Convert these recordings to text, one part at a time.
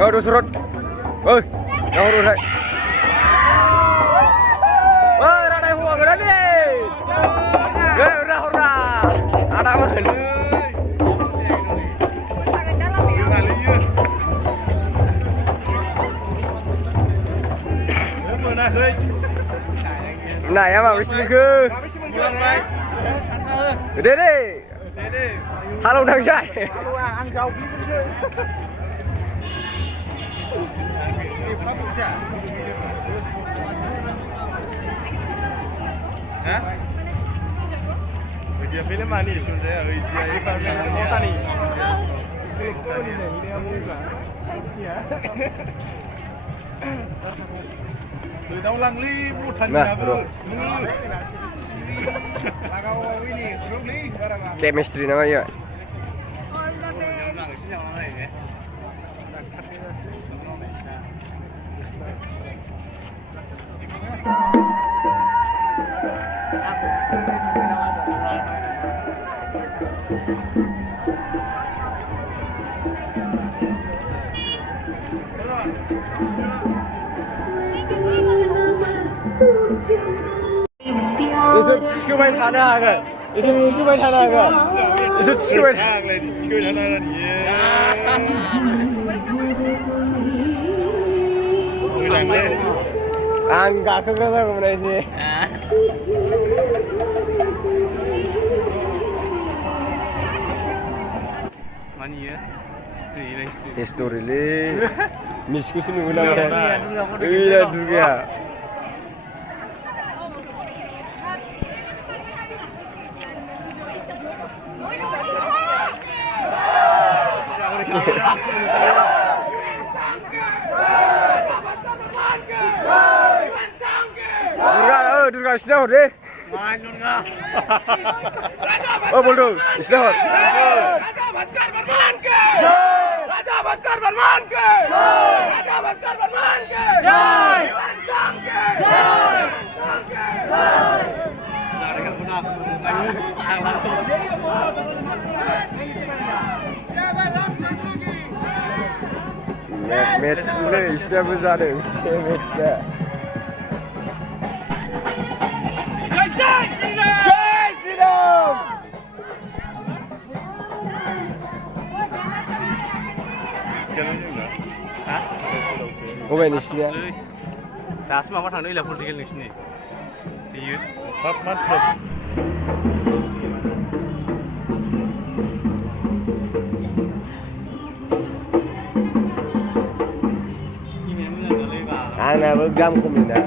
Udah surut. Oi, yang urus saya. Wah, ada yang huang udah nih. Udah. Ada apa? Nah ya Mak, wis ke. Gede deh. Halo Dang Syai. Halo Ang Jau gitu. Hah? Dia film mana ni sebenarnya? Dia ini kota ni. Kita ulang li bukan apa? Chemistry namanya. Itu scuba tanah kan? Itu scuba tanah kan? Itu scuba tanah lagi, scuba tanah lagi. Angga kagak mana sih? Mana ya? History le. Miskus ni guna kan? Iya juga. Durga istirahat deh. Oh bodoh, istirahat. Raja Bhaskar Barman ke. Raja Bhaskar Barman ke. Raja Bhaskar Barman ke. Jai. Sang ke. Match ni istilah besar deh. Match dah. Jai Sriram. Jai Sriram. Hah? Oh ini istilah. Dah semua orang ni lah political news ni. Dia, Bab masuk. ini mana dah lewat. Anak bergam kumina.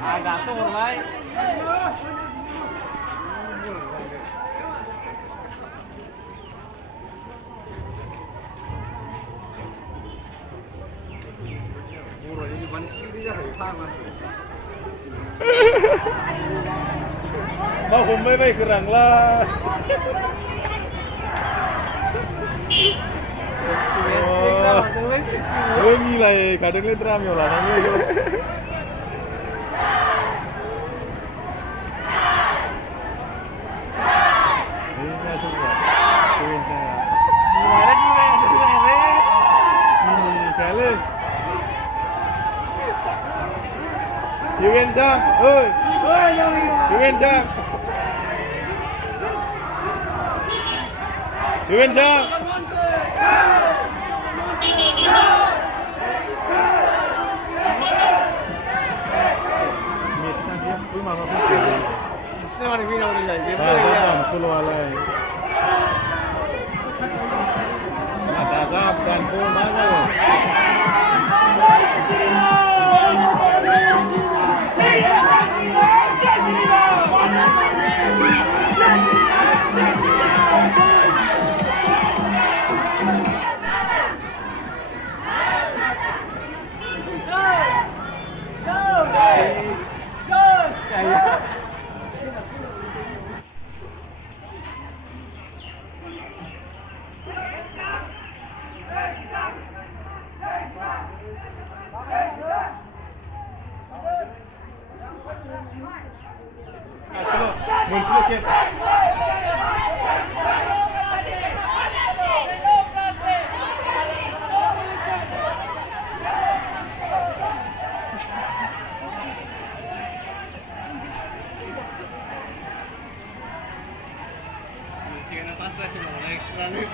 Agak sur lai. Murah ini ban siri dah hari pang masih. Mauผมไม่เครื่องละเฮ้ยมีอะไรkadang len drama yo lah namanya yo ini masuk ya kuin saya ini kali Sang, ơi, Huyền Sang, Huyền Sang. Sinemani fino a lei, Keluar lagi. Mata dan pun mana?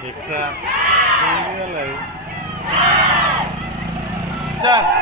Ekstra. Ini lagi. Dah.